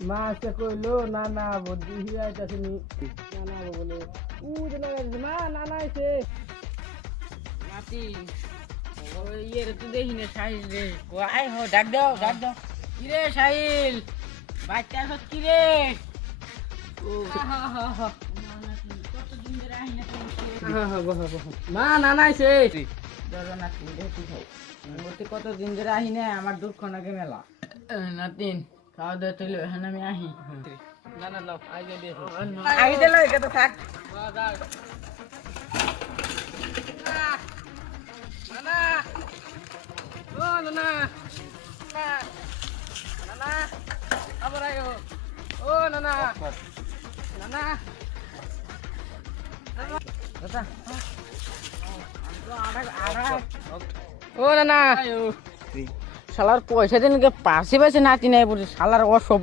মা সে কইলো না না বুদ্ধি হিয়াইতাছে নি না না বলে উ না মা না না আইছে নাতি ওই এর তুই দেখি না সাহিল রে আয় হো ডাক দাও কি রে সাহিল বাচ্চা সব কি রে ও হা হা হা কতদিন ধরে আই না মা না না আইছে দাদা নাতি দেখি খাই বলতে কতদিন ধরে আহি না আমার দুঃখ নাকি মেলা নাতিন খাওয়া দাওয়া চলে এখানে আমি আহি না না লাও আগে দিয়ে আগে দিলে কত থাক নানা ও নানা নানা আবার আয়ো ও নানা নানা দাদা ও নানা শালার পয়সা দিন পাশে পাশে নাতি নাই বলছে শালার অসভ্য